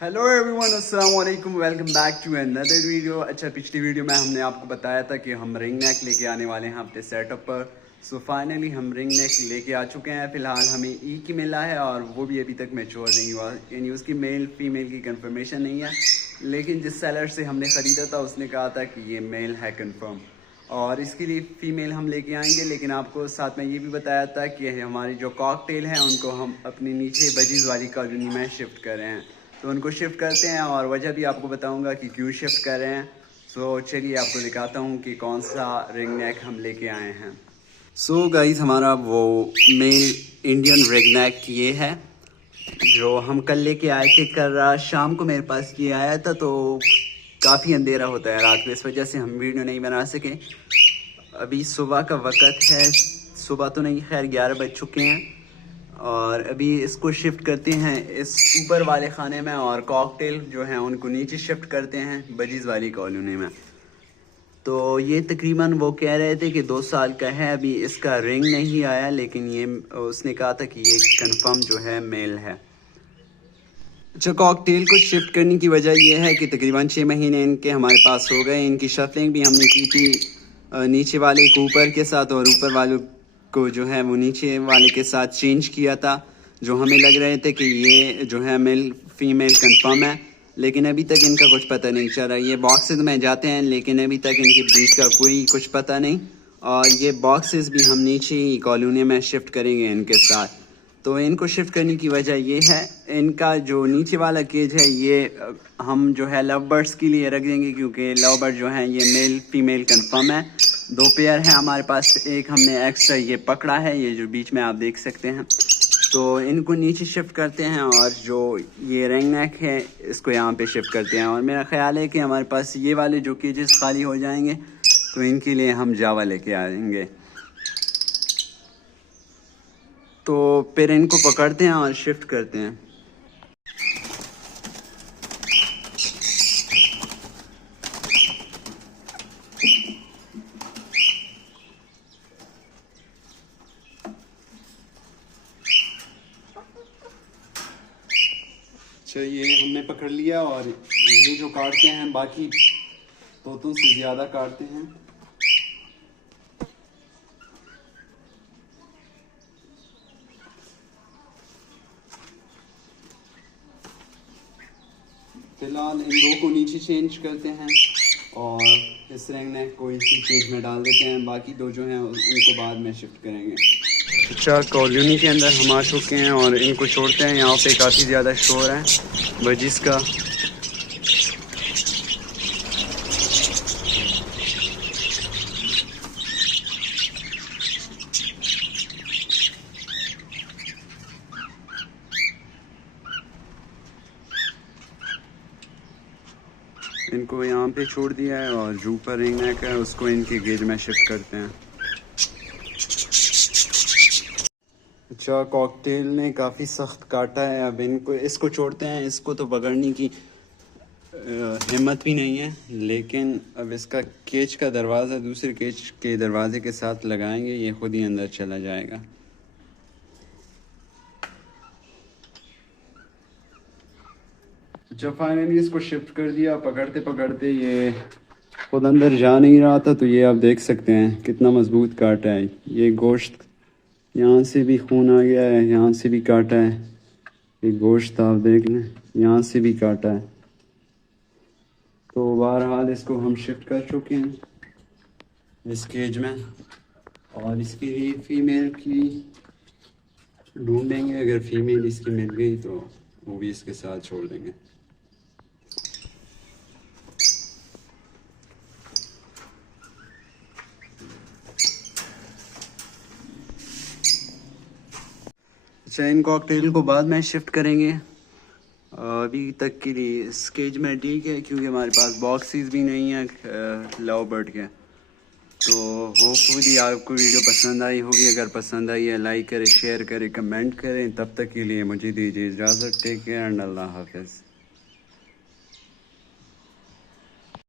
Hello everyone, अस्सलाम वालेकुम, welcome back to another video. अच्छा, पिछली वीडियो में हमने आपको बताया था कि हम रिंग नेक लेके आने वाले हैं अपने सेटअप पर। सो फाइनली हम रिंग नेक लेके आ चुके हैं। फ़िलहाल हमें ई की मिला है और वो भी अभी तक मैच्योर नहीं हुआ, यानी उसकी मेल फीमेल की कंफर्मेशन नहीं है। लेकिन जिस सेलर से हमने ख़रीदा था उसने कहा था कि ये मेल है कंफर्म, और इसके लिए फ़ीमेल हम लेके आएंगे। लेकिन आपको साथ में ये भी बताया था कि हमारी जो कॉकटेल हैं उनको हम अपनी नीचे बजीज़ वाली कॉलोनी में शिफ्ट कर रहे हैं। तो उनको शिफ्ट करते हैं और वजह भी आपको बताऊंगा कि क्यों शिफ्ट कर रहे हैं। सो चलिए आपको दिखाता हूँ कि कौन सा रिंग नेक हम लेके आए हैं। सो गाइस, हमारा वो मेल इंडियन रिंग नेक ये है जो हम कल लेके आए थे। कल रात शाम को मेरे पास ये आया था, तो काफ़ी अंधेरा होता है रात को, इस वजह से हम वीडियो नहीं बना सके। अभी सुबह का वक़्त है, सुबह तो नहीं, खैर 11 बज चुके हैं। और अभी इसको शिफ्ट करते हैं इस ऊपर वाले खाने में, और कॉकटेल जो हैं उनको नीचे शिफ्ट करते हैं बजीज़ वाली कॉलोनी में। तो ये तकरीबन वो कह रहे थे कि 2 साल का है, अभी इसका रिंग नहीं आया, लेकिन ये उसने कहा था कि ये कंफर्म जो है मेल है। अच्छा, कॉकटेल को शिफ्ट करने की वजह यह है कि तकरीबन 6 महीने इनके हमारे पास हो गए। इनकी शफलिंग भी हमने की थी नीचे वाले को ऊपर के साथ, और ऊपर वालों को जो है वो नीचे वाले के साथ चेंज किया था, जो हमें लग रहे थे कि ये जो है मेल फीमेल कंफर्म है। लेकिन अभी तक इनका कुछ पता नहीं चल रहा। ये बॉक्सेस में जाते हैं लेकिन अभी तक इनकी ब्रीड का कोई कुछ पता नहीं। और ये बॉक्सेस भी हम नीचे ही कॉलोनी में शिफ्ट करेंगे इनके साथ। तो इनको शिफ्ट करने की वजह ये है, इनका जो नीचे वाला केज है ये हम जो है लव बर्ड्स के लिए रख देंगे, क्योंकि लव बर्ड जो हैं ये मेल फीमेल कंफर्म है। 2 पेयर हैं हमारे पास, एक हमने एक्स्ट्रा ये पकड़ा है, ये जो बीच में आप देख सकते हैं। तो इनको नीचे शिफ्ट करते हैं, और जो ये रिंग नेक है इसको यहाँ पे शिफ्ट करते हैं। और मेरा ख्याल है कि हमारे पास ये वाले जो केजेस खाली हो जाएंगे तो इनके लिए हम जावा लेके आएंगे। तो फिर इनको पकड़ते हैं और शिफ्ट करते हैं। अच्छा, ये हमने पकड़ लिया, और ये जो काटते हैं बाकी तोतों से ज़्यादा काटते हैं। फिलहाल इन 2 को नीचे चेंज करते हैं और इस रिंग नेक को इसी केज में डाल देते हैं। बाकी 2 जो हैं उनको बाद में शिफ्ट करेंगे। अच्छा, कॉलोनी के अंदर हम आ चुके हैं और इनको छोड़ते हैं। यहाँ पे काफ़ी ज़्यादा शोर है बजिस का। इनको यहाँ पे छोड़ दिया है, और जो ऊपर रिंग नेक है उसको इनके गेज में शिफ्ट करते हैं। अच्छा, कॉकटेल ने काफ़ी सख्त काटा है, अब इसको छोड़ते हैं। इसको तो पकड़ने की हिम्मत भी नहीं है, लेकिन अब इसका केज का दरवाज़ा दूसरे केज के दरवाजे के साथ लगाएंगे, ये खुद ही अंदर चला जाएगा। जब फाइनली इसको शिफ्ट कर दिया, पकड़ते पकड़ते ये खुद अंदर जा नहीं रहा था, तो ये आप देख सकते हैं कितना मजबूत काटा है। ये गोश्त, यहाँ से भी खून आ गया है, यहाँ से भी काटा है। ये गोश्त आप देख लें, यहाँ से भी काटा है। तो बहरहाल इसको हम शिफ्ट कर चुके हैं इस केज में, और इसके लिए फ़ीमेल की ढूंढेंगे। अगर फ़ीमेल इसकी मिल गई तो वो भी इसके साथ छोड़ देंगे। अच्छा, इन कॉकटेल को बाद में शिफ्ट करेंगे। अभी तक के लिए इस केज में ठीक है, क्योंकि हमारे पास बॉक्सेस भी नहीं है लव बर्ड के। तो होपफुली आपको वीडियो पसंद आई होगी। अगर पसंद आई है लाइक करें, शेयर करें, कमेंट करें। तब तक के लिए मुझे दीजिए इजाज़त। टेक केयर एंड अल्लाह हाफ़िज़।